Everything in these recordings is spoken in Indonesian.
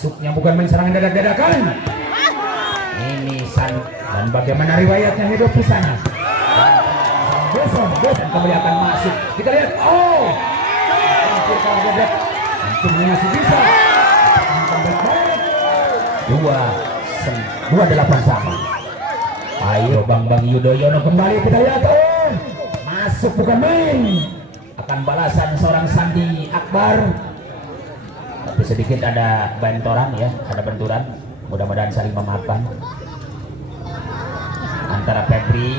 Masuknya bukan main serangan dadak-dadakan. Ini San, dan bagaimana riwayatnya hidup di sana. Beson kembali akan masuk. Kita lihat. Oh, antumnya masih bisa. 2-8 sama. Ayo Bambang Yudhoyono kembali, kita lihat. Oh, masuk bukan main. Akan balasan seorang Sandi Akbar. Tapi sedikit ada bentoran ya, ada benturan. Mudah-mudahan saling memaafkan antara Febri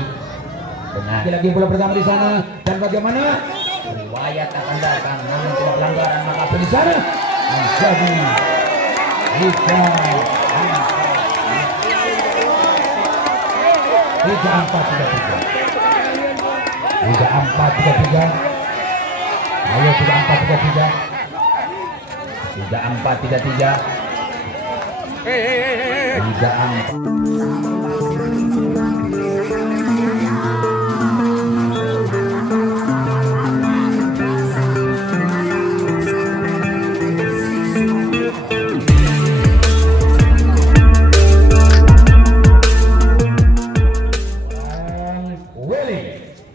dengan lagi bola pertama di sana. Dan bagaimana riwayat akan datang, namun tidak pelanggaran, maka di sana menjadi 3-4-3. Ayo 3-4-3. 3-4-3. 3-4.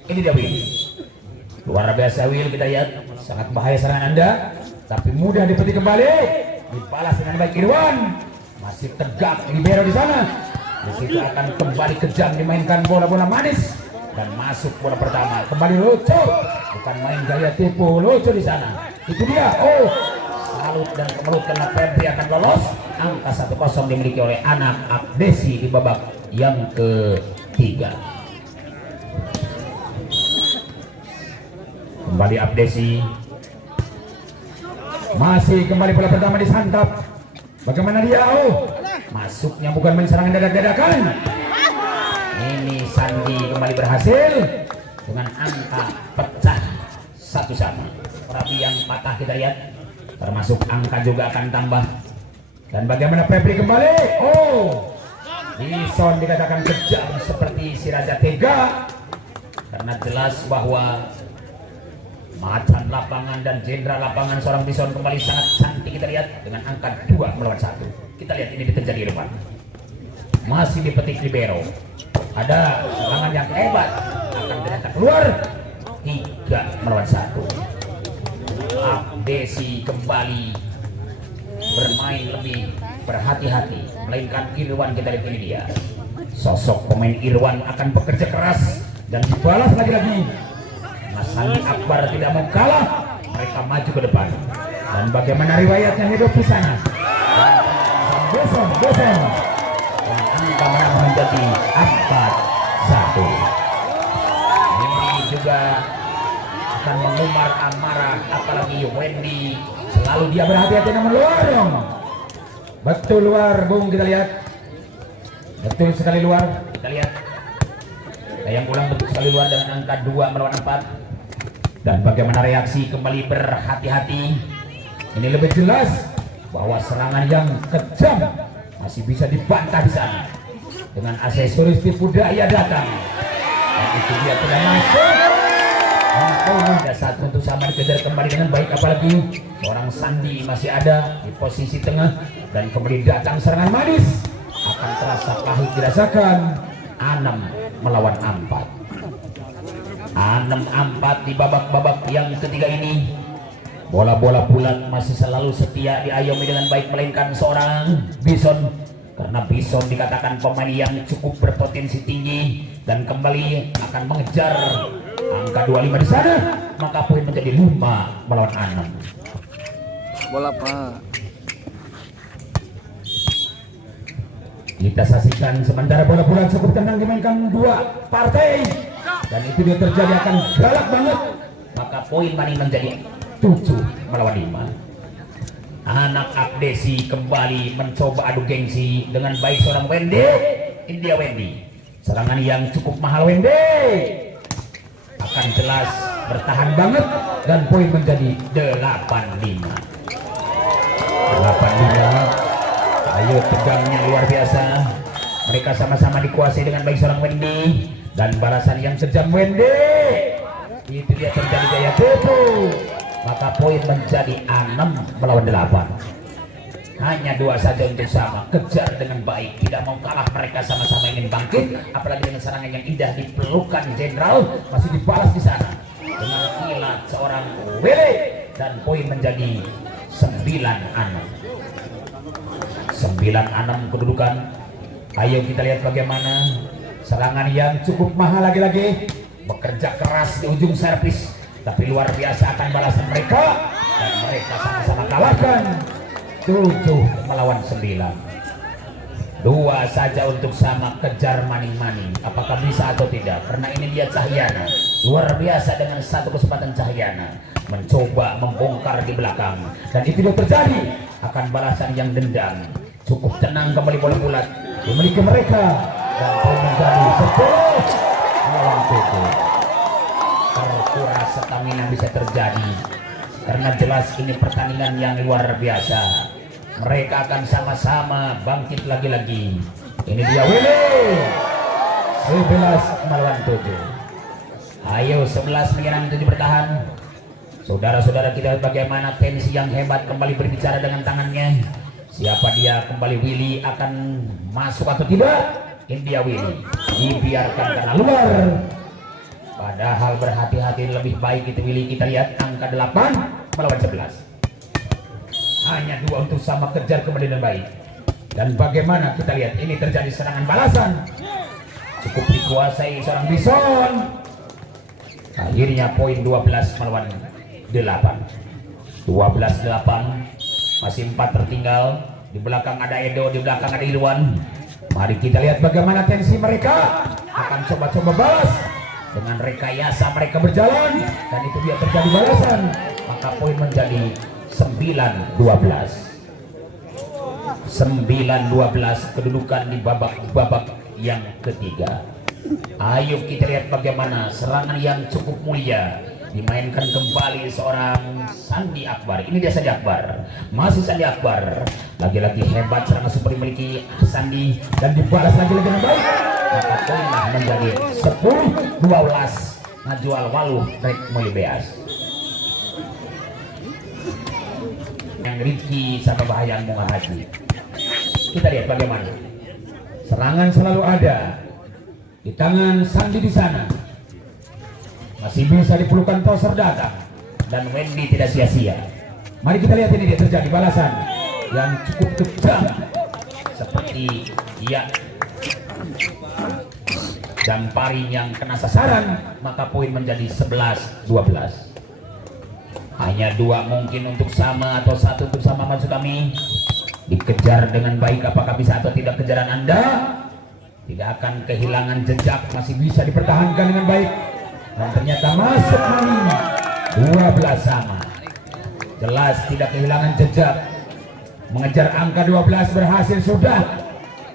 Ini dia Will, luar biasa Will, kita lihat sangat bahaya serangan Anda, tapi mudah dipetik kembali, dibalas dengan baik Irwan, masih tegak libero di sana. Di situ akan kembali kejam dimainkan bola-bola manis dan masuk bola pertama, kembali lucu, bukan main gaya tipu, lucu di sana. Itu dia. Oh, salut dan kemelut karena Febri akan lolos. Angka 1-0 dimiliki oleh anak Abdesi di babak yang ketiga. Kembali Abdesi, masih kembali bola pertama disantap. Bagaimana dia? Oh, masuknya bukan main serangan dadak-dadakan. Ini Sandi kembali berhasil dengan angka pecah 1-1. Rabi yang patah kita lihat, termasuk angka juga akan tambah. Dan bagaimana Febri kembali? Oh, Bison dikatakan kejam seperti si Raja Tega, karena jelas bahwa macan lapangan dan jenderal lapangan seorang Bison kembali sangat cantik kita lihat dengan angka 2-1. Kita lihat ini dikejar di depan, masih dipetik libero, ada serangan yang hebat, akan ternyata keluar 3-1. Abdesi kembali bermain lebih berhati-hati, melainkan Irwan. Kita lihat ini dia, sosok pemain Irwan akan bekerja keras dan dibalas lagi-lagi. Mas Sandi Akbar tidak mau kalah, mereka maju ke depan. Dan bagaimana riwayatnya hidup di sana. Beson. Dan angka menang menjadi 4-1. Ini juga akan mengumar amarah, apalagi Wendy selalu dia berhati-hati namun luar dong. Betul luar, Bung, kita lihat. Betul sekali luar, kita lihat. Yang ulang betul sekali luar dengan angka 2-4. Dan bagaimana reaksi kembali berhati-hati. Ini lebih jelas bahwa serangan yang kejam masih bisa dibantah di sana dengan aksesoris tipu daya datang. Dan itu dia sudah masuk. Ada satu untuk sama dikejar kembali dengan baik, apalagi seorang Sandi masih ada di posisi tengah dan kembali datang serangan manis. Akan terasa pahit dirasakan. 6-4. 6-4 di babak-babak yang ketiga ini. Bola-bola bulat masih selalu setia diayomi dengan baik, melainkan seorang Bison, karena Bison dikatakan pemain yang cukup berpotensi tinggi dan kembali akan mengejar angka 25 di sana, maka poin menjadi 5-6. Bola Pak. Kita saksikan sementara bola bulat cukup tenang dimainkan dua partai, dan itu dia terjadi akan galak banget, maka poin maning menjadi 7-5. Anak Abdesi kembali mencoba adu gengsi dengan baik seorang Wendy, India Wendy. Serangan yang cukup mahal Wendy, akan jelas bertahan banget dan poin menjadi 8-5. Ayo, tegangnya luar biasa. Mereka sama-sama dikuasai dengan baik seorang Wendy dan balasan yang kejam Wendy. Itu dia terjadi gaya tipu. Maka poin menjadi 6-8. Hanya 2 saja untuk sama, kejar dengan baik, tidak mau kalah, mereka sama-sama ingin bangkit, apalagi dengan serangan yang indah di pelukan Jenderal, masih dibalas di sana dengan kilat seorang Wele, dan poin menjadi 9-6. 9-6 kedudukan. Ayo kita lihat bagaimana serangan yang cukup mahal lagi-lagi, bekerja keras di ujung servis, tapi luar biasa akan balasan mereka, dan mereka sama-sama kalahkan 7 melawan 9. 2 saja untuk sama, kejar maning-maning, apakah bisa atau tidak, karena ini dia Cahyana, luar biasa dengan satu kesempatan Cahyana mencoba membongkar di belakang, dan itu tidak terjadi, akan balasan yang dendam. Cukup tenang kembali bola bulat dimiliki mereka, dan menjadi 10 melawan 7. Terkuras stamina bisa terjadi, karena jelas ini pertandingan yang luar biasa. Mereka akan sama-sama bangkit lagi-lagi. Ini dia Willy, 11 melawan 7. Ayo 11 menyerang, 7 bertahan. Saudara-saudara, kita lihat bagaimana tensi yang hebat kembali berbicara dengan tangannya. Siapa dia kembali, Willy akan masuk atau tidak? Ini dia Willy, dibiarkan karena luar. Padahal berhati-hati lebih baik itu Willy. Kita lihat angka 8 melawan 11. Hanya 2 untuk sama, kejar kembali dengan baik. Dan bagaimana kita lihat ini terjadi serangan balasan, cukup dikuasai seorang Bison. Akhirnya poin 12 melawan 8. 12-8, masih 4 tertinggal. Di belakang ada Edo, di belakang ada Irwan. Mari kita lihat bagaimana tensi mereka akan coba-coba balas dengan rekayasa mereka berjalan, dan itu dia terjadi balasan, maka poin menjadi 9-12. 9-12 kedudukan di babak yang ketiga. Ayo kita lihat bagaimana serangan yang cukup mulia dimainkan kembali seorang Sandi Akbar. Ini dia Sandi Akbar, masih Sandi Akbar, lagi-lagi hebat serangan super dimiliki Sandi, dan dibalas lagi-lagi dengan baik, maka poin menjadi 10-12. Ngajual waluh rek mulai beas. Yang Rizky sama bahaya Munga Haji. Kita lihat bagaimana serangan selalu ada di tangan Sandi di sana. Masih bisa diperlukan Toser datang, dan Wendy tidak sia-sia. Mari kita lihat ini dia terjadi balasan yang cukup kejam, seperti ya dan Pari yang kena sasaran, maka poin menjadi 11-12. Hanya 2 mungkin untuk sama, atau 1 untuk sama. Maksud kami dikejar dengan baik, apakah bisa atau tidak kejaran Anda? Tidak akan kehilangan jejak, masih bisa dipertahankan dengan baik, dan ternyata masuk maning. 12 sama, jelas tidak kehilangan jejak, mengejar angka 12 berhasil, sudah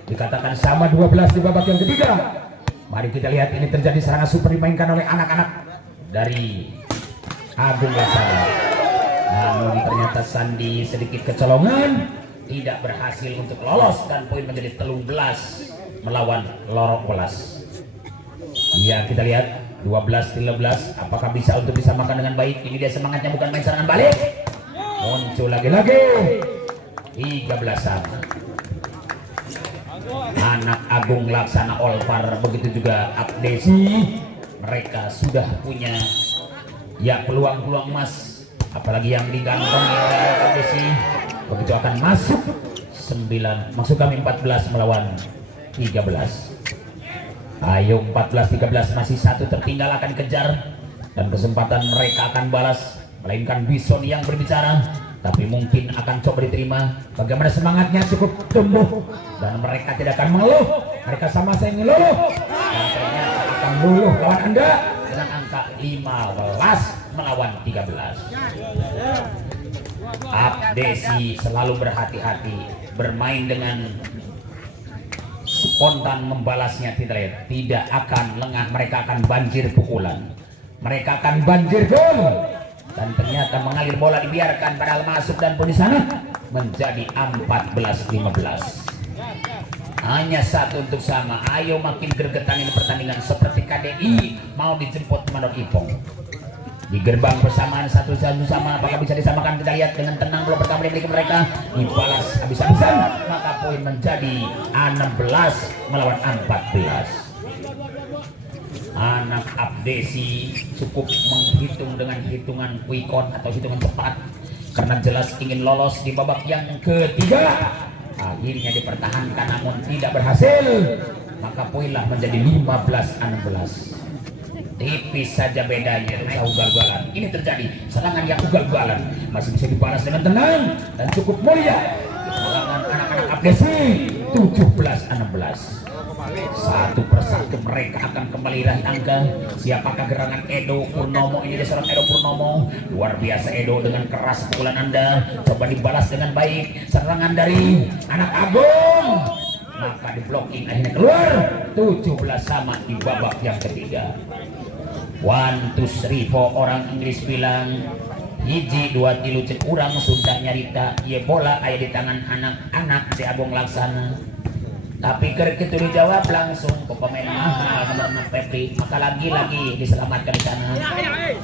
dikatakan sama 12 di babak yang ketiga. Mari kita lihat ini terjadi serangan super dimainkan oleh anak-anak dari Agung Laksana, namun ternyata Sandi sedikit kecolongan, tidak berhasil untuk lolos, dan poin menjadi 13 melawan lorong welas. Ya, kita lihat 12-13, apakah bisa untuk disamakan dengan baik? Ini dia semangatnya, bukan main serangan balik. Muncul lagi-lagi 13 sama. Anak Agung Laksana Olpar, begitu juga Abdesi, mereka sudah punya ya peluang-peluang emas, apalagi yang digantung oleh Abdesi. Begitu akan masuk 9, maksud kami 14 melawan 13. Ayo 14-13, masih 1 tertinggal, akan kejar, dan kesempatan mereka akan balas, melainkan Bison yang berbicara, tapi mungkin akan coba diterima. Bagaimana semangatnya cukup tumbuh, dan mereka tidak akan mengeluh, mereka sama-sama ingin luluh, dan ternyata akan luluh lawan Anda dengan angka 15 melawan 13. Abdesi selalu berhati-hati, bermain dengan spontan, membalasnya tidak akan lengah, mereka akan banjir pukulan, mereka akan banjir gol, dan ternyata mengalir bola dibiarkan, padahal masuk, dan pun di sana menjadi 14-15. Hanya 1 untuk sama. Ayo makin gregetan ini pertandingan, seperti KDI mau dijemput Manor Ipong di gerbang bersamaan 1-1 sama. Apakah bisa disamakan? Kita lihat dengan tenang bola pertama dimiliki mereka, dibalas habis kehabisan, maka poin menjadi 16 melawan 14. Anak Abdesi cukup menghitung dengan hitungan quick count atau hitungan cepat karena jelas ingin lolos di babak yang ketiga. Akhirnya dipertahankan namun tidak berhasil, maka poinlah menjadi 15-16. Tipis saja bedanya, usah ugal-ugalan. Ini terjadi serangan yang ugal-ugalan, masih bisa dibalas dengan tenang dan cukup mulia. Serangan anak-anak Abdesi 17-16. Satu persatu mereka akan kembali raih angka. Siapakah gerangan Edo Purnomo? Ini dia seorang Edo Purnomo. Luar biasa Edo dengan keras pukulan Anda. Coba dibalas dengan baik. Serangan dari anak Agung. Maka di blocking akhirnya keluar. 17 sama di babak yang ketiga. 1, 2, 3, 4 orang Inggris bilang. Hiji 2 tilu cek urang sudah nyarita. Ye bola aya di tangan anak-anak si Agung Laksana. Tapi begitu dijawab langsung ke pemain mahal nomor 6 Febri, maka lagi-lagi diselamatkan di sana.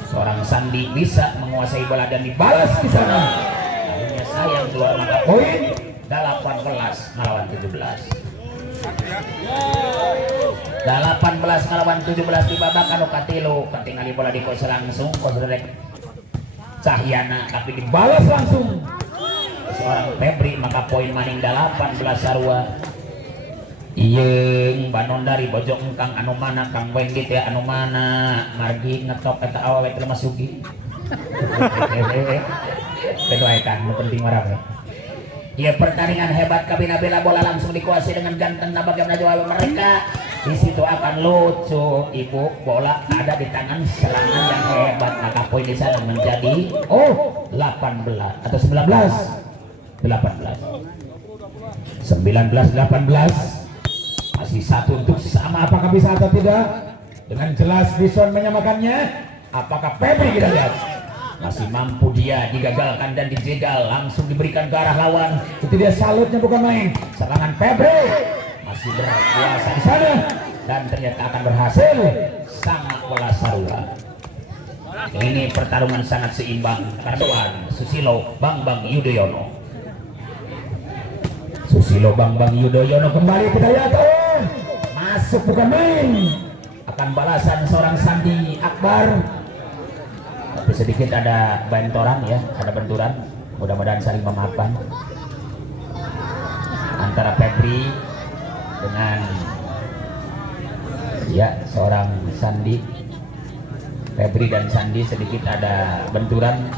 Seorang Sandi bisa menguasai bola dan dibalas di sana. Akhirnya sayang keluar maka poin 18 melawan 17. 18 melawan 17 di babak anu katilu. Ketinggali bola di kos langsung kos direk Cahyana tapi dibalas langsung seorang Febri, maka poin maning 18 sarua. Iyeng banon dari bojong engkang anu mana Kang Wendy teh anu mana margi ngetok eta awewe teh masuki. Kedoakan nu penting marah. Iya pertandingan hebat kabina bela bola langsung dikuasai dengan ganteng bagaimana jawab mereka. Di situ akan lucu ibu, bola ada di tangan serangan yang hebat, maka poin di sana menjadi 18 atau 19 18 19-18. Masih satu untuk sama, apakah bisa atau tidak? Dengan jelas Bison menyamakannya. Apakah Febri kita lihat masih mampu dia digagalkan dan dijegal langsung diberikan ke arah lawan. Itu dia salutnya bukan main. Serangan Febri masih berkuasa di sana dan ternyata akan berhasil sama bola sarua. Ini pertarungan sangat seimbang. Kardoan Susilo Bambang Yudhoyono. Susilo Bambang Yudhoyono kembali kita lihat. Masuk bukan main. Akan balasan seorang Sandi Akbar. Tapi sedikit ada bentoran ya, ada benturan. Mudah-mudahan saling memaafkan antara Febri dengan ya seorang Sandi. Febri dan Sandi sedikit ada benturan.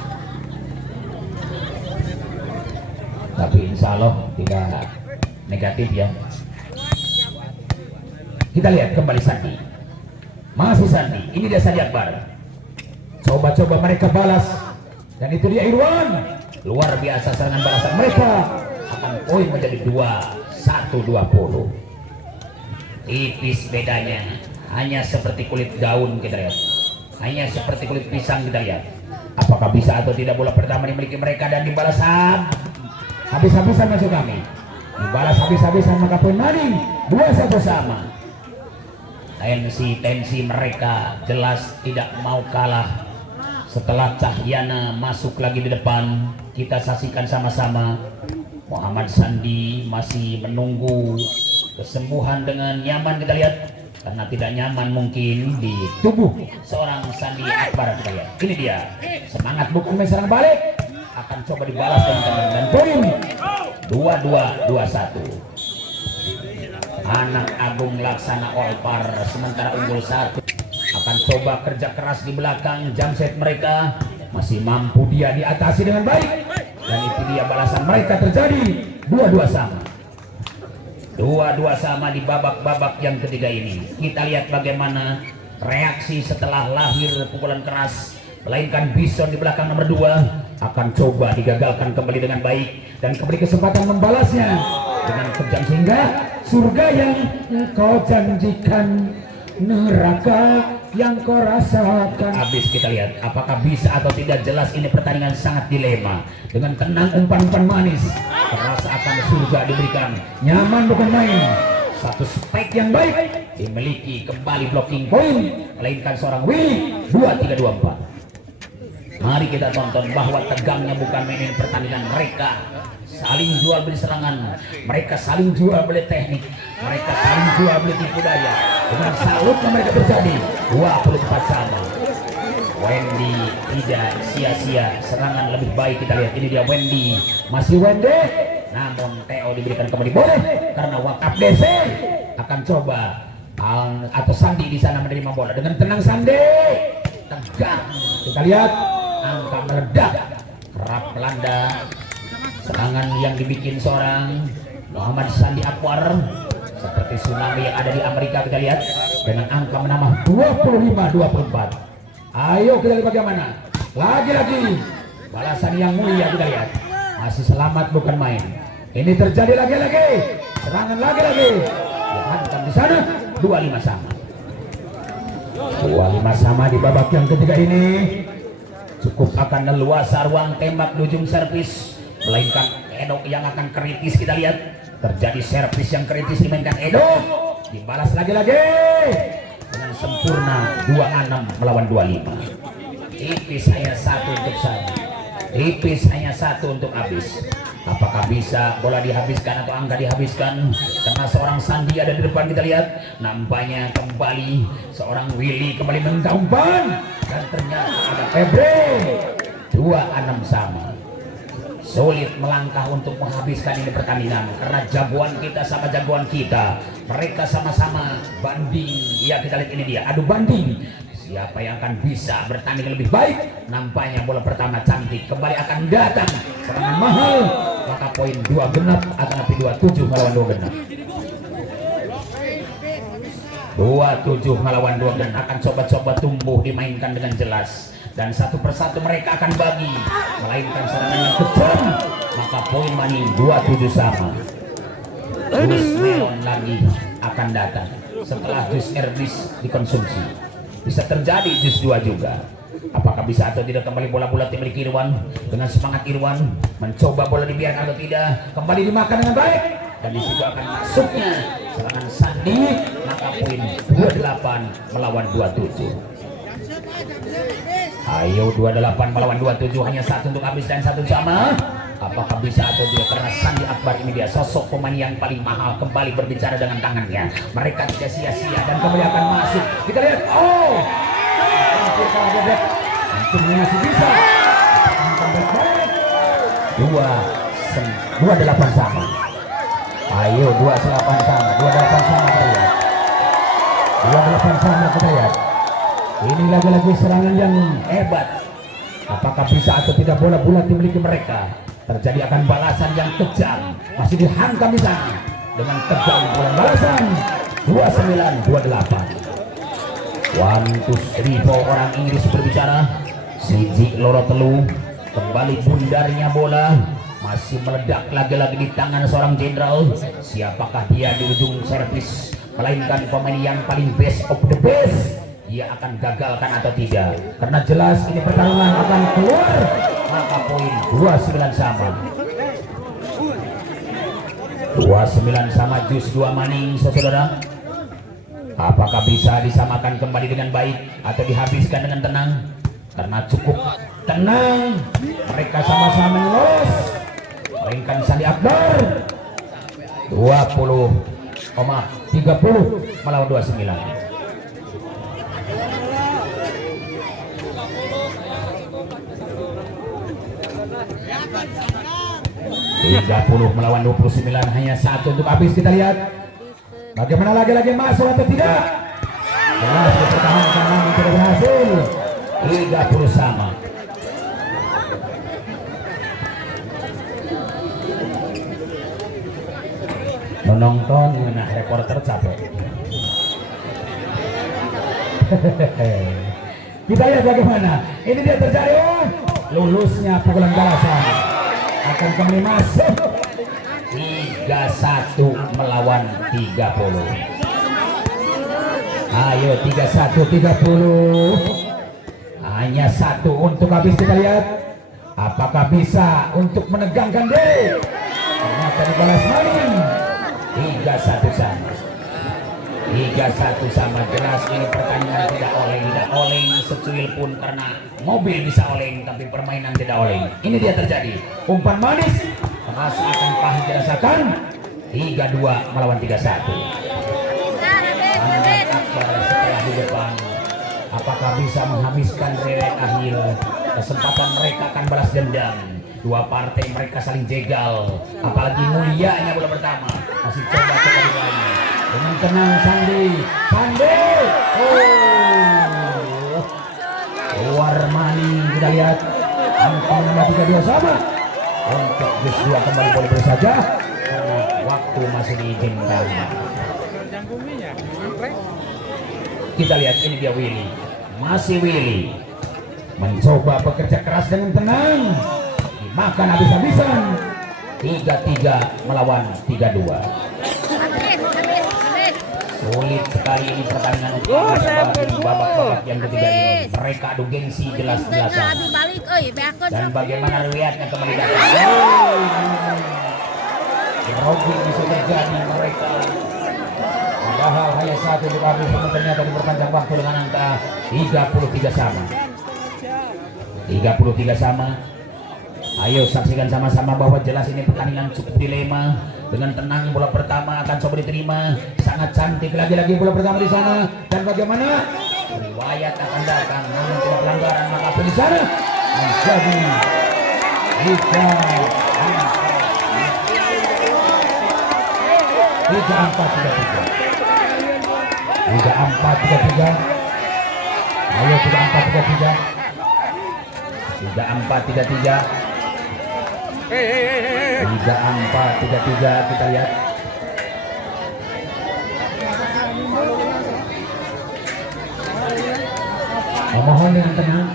Tapi insya Allah tidak negatif ya. Kita lihat kembali Sandi. Masih Sandi. Ini dia Sandi Akbar. Coba-coba mereka balas. Dan itu dia Irwan. Luar biasa serangan balasan mereka. Akan poin menjadi 21-20. Tipis bedanya. Hanya seperti kulit daun kita lihat. Hanya seperti kulit pisang kita lihat. Apakah bisa atau tidak bola pertama dimiliki mereka dan dibalas habis-habisan masuk kami. Dibalas habis-habisan maka poin maning 2-1 sama. Tensi mereka jelas tidak mau kalah. Setelah Cahyana masuk lagi di depan, kita saksikan sama-sama Muhammad Sandi masih menunggu kesembuhan dengan nyaman kita lihat. Karena tidak nyaman mungkin di tubuh seorang Sandi Akbar kita lihat. Ini dia semangat bukan main serang balik. Akan coba dibalas dengan tenang dan poin 22-21. Anak Agung Laksana Olpar sementara unggul 1. Akan coba kerja keras di belakang. Jam set mereka masih mampu dia diatasi dengan baik. Dan itu dia balasan mereka terjadi 2-2 sama. 2-2 sama di babak-babak yang ketiga ini. Kita lihat bagaimana reaksi setelah lahir pukulan keras. Melainkan Bison di belakang nomor 2 akan coba digagalkan kembali dengan baik dan kembali kesempatan membalasnya dengan kejam sehingga surga yang kau janjikan, neraka yang kau rasakan. Habis kita lihat apakah bisa atau tidak. Jelas ini pertandingan sangat dilema. Dengan tenang umpan-umpan manis terasa akan surga diberikan. Nyaman bukan main. Satu spike yang baik dimiliki kembali blocking point melainkan seorang Willy 2-3-2-4. Mari kita tonton bahwa tegangnya bukan main pertandingan mereka saling jual beli serangan, mereka saling jual beli teknik, mereka saling jual beli tipu daya. Dengan salutnya mereka terjadi 24 sama. Wendy tidak sia-sia, serangan lebih baik kita lihat. Ini dia Wendy, masih Wendy, namun Theo diberikan kembali boleh karena Wakaf DC akan coba atau Sandi di sana menerima bola dengan tenang. Sandi tegang, kita lihat angka meledak, kerap melanda serangan yang dibikin seorang Muhammad Sandi Akwar seperti tsunami yang ada di Amerika. Kita lihat dengan angka menambah 25-24. Ayo kita lihat bagaimana. Lagi-lagi balasan yang mulia kita lihat. Masih selamat bukan main. Ini terjadi lagi-lagi. Serangan lagi-lagi. Dihantam di sana 25 sama. 25 sama di babak yang ketiga ini. Cukup akan leluasa ruang tembak di ujung servis. Melainkan Edo yang akan kritis kita lihat. Terjadi servis yang kritis dimainkan Edo. Dibalas lagi-lagi. Dengan sempurna 26 melawan 25. Tipis hanya satu untuk Sandi, tipis hanya satu untuk Abis. Apakah bisa bola dihabiskan atau angka dihabiskan? Karena seorang Sandi ada di depan kita lihat. Nampaknya kembali seorang Willy kembali memegang umpan dan ternyata ada Febri. 26 sama. Sulit melangkah untuk menghabiskan ini pertandingan karena jagoan kita sama jagoan kita, mereka sama-sama banding. Ya kita lihat ini dia adu banding, siapa yang akan bisa bertanding lebih baik. Nampaknya bola pertama cantik kembali akan datang, serangan mahal, maka poin 2 genap akan lebih 27 melawan 2 genap. 27 melawan 2 genap akan coba-coba tumbuh dimainkan dengan jelas. Dan satu persatu mereka akan bagi, melainkan serangan yang kejam, maka poin maning 27 sama. Jus melon lagi akan datang setelah jus Erbis dikonsumsi. Bisa terjadi jus 2 juga. Apakah bisa atau tidak kembali bola bulat dimiliki Irwan. Dengan semangat Irwan mencoba bola dibiarkan atau tidak, kembali dimakan dengan baik. Dan disitu akan masuknya serangan Sandi, maka poin 28 melawan 27. Ayo 28 melawan 27, hanya satu untuk Abis dan satu sama. Apakah bisa atau tidak? Karena Sandi Akbar ini dia sosok pemain yang paling mahal, kembali berbicara dengan tangannya. Mereka tidak sia-sia dan kembali akan masuk. Kita lihat, oh, hampir masih bisa. 28 sama. Ayo 28 sama, 28 sama kita lihat. 28 sama kita lihat. Ini lagi-lagi serangan yang hebat. Apakah bisa atau tidak bola bulat dimiliki mereka? Terjadi akan balasan yang kejam. Masih dihantam di sana dengan kejam bola balasan. 29-28. 1-3 orang Inggris berbicara. Siji loro telu. Kembali bundarnya bola. Masih meledak lagi-lagi di tangan seorang jenderal. Siapakah dia di ujung servis? Melainkan pemain yang paling best of the best. Dia akan gagalkan atau tidak, karena jelas ini pertarungan akan keluar, maka poin 29 sama. 29 sama, jus 2 maning saudara. Apakah bisa disamakan kembali dengan baik atau dihabiskan dengan tenang? Karena cukup tenang, mereka sama-sama lolos. Melainkan Sandi Akbar 20,30 melawan 29. 30 melawan 29, hanya satu untuk Abis. Kita lihat bagaimana lagi-lagi masuk atau tidak. Jelas dipertahankan namun tidak berhasil. 30 sama. Menonton, nah reporter capek. Kita lihat bagaimana. Ini dia terjadi. Lulusnya pukulan balasan akan kembali masuk. 31 melawan 30. Ayo 31-30. Hanya satu untuk Abis. Kita lihat apakah bisa untuk menegangkan diri. Ternyata dibalas maning. 3-1 sama. 3-1 sama. Jelas ini pertandingan tidak oleng secuil pun, karena mobil bisa oleng tapi permainan tidak oleng. Ini dia terjadi umpan manis masih akan pahit dirasakan. 3-2 melawan 3-1. Anwar Akbar setelah di depan, apakah bisa menghabiskan Rere Ahil? Kesempatan mereka akan balas dendam. Dua partai mereka saling jegal, apalagi mulianya bola pertama. Masih coba-coba lagi dengan tenang Sandi. Warmani, kita lihat angka 3-2 sama untuk Joshua. Kembali boleh saja karena waktu masih diizinkan. Kita lihat ini dia Willy, masih Willy mencoba bekerja keras dengan tenang, dimakan habis-habisan. 3-3 melawan 3-2. Sulit sekali ini pertandingan untuk babak-babak yang ketiga ini. Mereka adu gengsi jelas-jelasan. Dan bagaimana riwayatnya kembali datang. Grogi bisa terjadi mereka. Padahal hanya satu dihabis, ternyata diperpanjang waktu dengan angka 33 sama. 33 sama. Ayo saksikan sama-sama bahwa jelas ini pertandingan cukup dilema. Dengan tenang bola pertama akan coba diterima. Sangat cantik lagi-lagi bola pertama di sana. Dan bagaimana riwayat akan datang, namun tidak pelanggaran, maka di sana menjadi 3-4-3-3. Ayo 3-4-3-3. 3-4-3-3. 3-4-3-3 kita lihat. Mohon dengan tenang,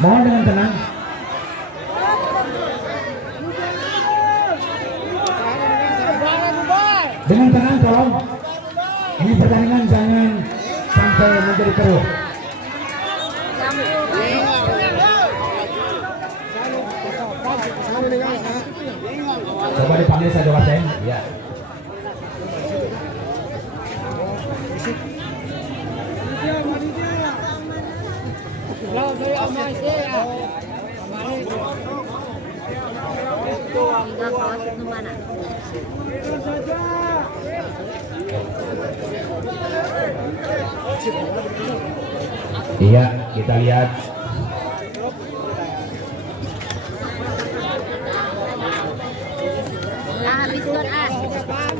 mohon dengan tenang. Dengan tenang tolong. Ini pertandingan jangan sampai menjadi keruh. Coba dipanggil saja wasit. Ya. Iya, kita lihat.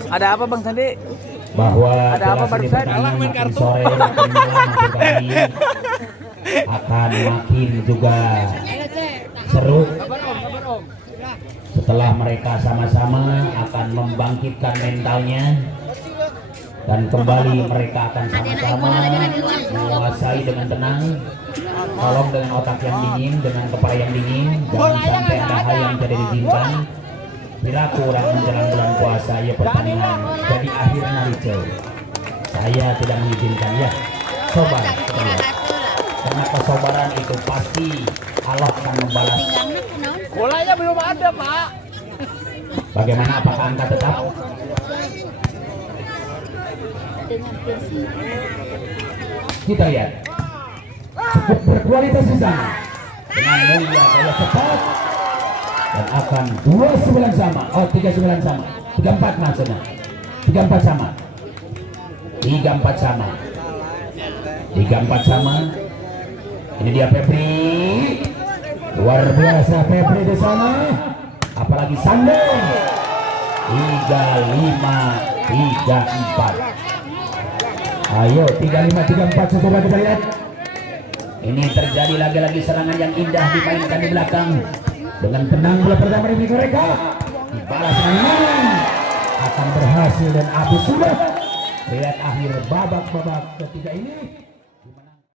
Ada apa Bang Sandi? Bahwa ada apa barusan? Makin sore makin akan makin juga seru setelah mereka sama-sama akan membangkitkan mentalnya dan kembali mereka akan sama-sama menguasai dengan tenang. Tolong dengan otak yang dingin, dengan kepala yang dingin, jangan sampai ada hal yang tidak diizinkan. Bila kurang menjelang bulan puasa, ya pertandingan jadi akhir narico. Saya tidak mengizinkan ya. Sobat, karena kesobaran itu pasti Allah akan membalas. Bolanya belum ada Pak. Bagaimana, apakah angka tetap? Kita lihat cukup berkualitas di sana dengan mulia gaya cepat dan akan 2-9 sama. Oh 3-9 sama, 3-4 maksudnya, 3-4 sama, 3-4 sama, 3-4 sama. Ini dia Febri, luar biasa Febri di sana, apalagi Sandeng. 3-5-3-4. Ayo 3-5-3-4 coba kita lihat. Ini terjadi lagi-lagi serangan yang indah dimainkan di belakang. Dengan tenang bola pertama dari mereka dibalas dengan menang, akan berhasil dan habis sudah. Lihat akhir babak ketiga ini.